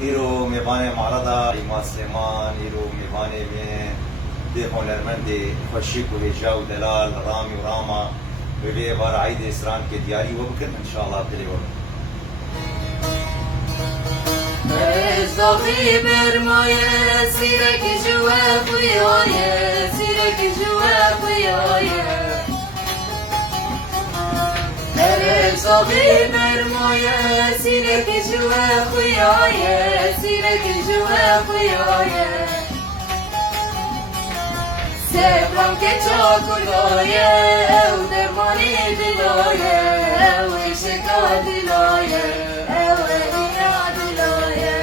ایرو میوان معرضه ایما سلیمان ایرو میوان من ده هنرمند خوشی و هجا و دلال رامی و راما به بار عید اسران که دیاری و بکن انشاءالله بلی و ازداغی برمایه سیرک جوا خویایه سیرک جوا خویایه ازداغی برمایه سیرک جوا خویایه سیرک جوا خویایه سبرم که چاکلایه او درمانی دلایه او شکا دلایه او دینا دلایه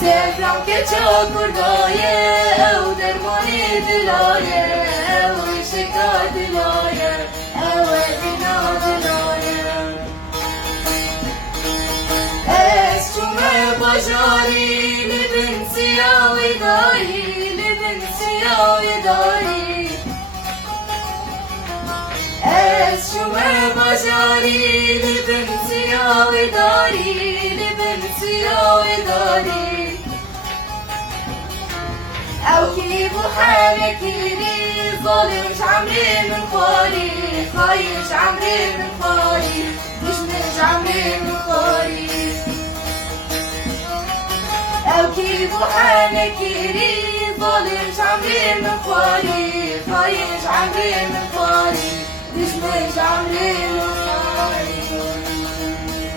سبرم که چاکلایه او درمانی دلایه او شکا دلایه او دینا دلایه از چومه باشاری لبن سیاوی داری سیاوی داری از شما باشاری لبن سیاوی داری لبن سیاوی داری او کی بو حالكيني ظالمش عمري من خالي خايش عمري من خالي مش عمري من خالي او کی بو حالكيني ظالمش عمري من خالي خايش عمري من خالي مش عمري من خالي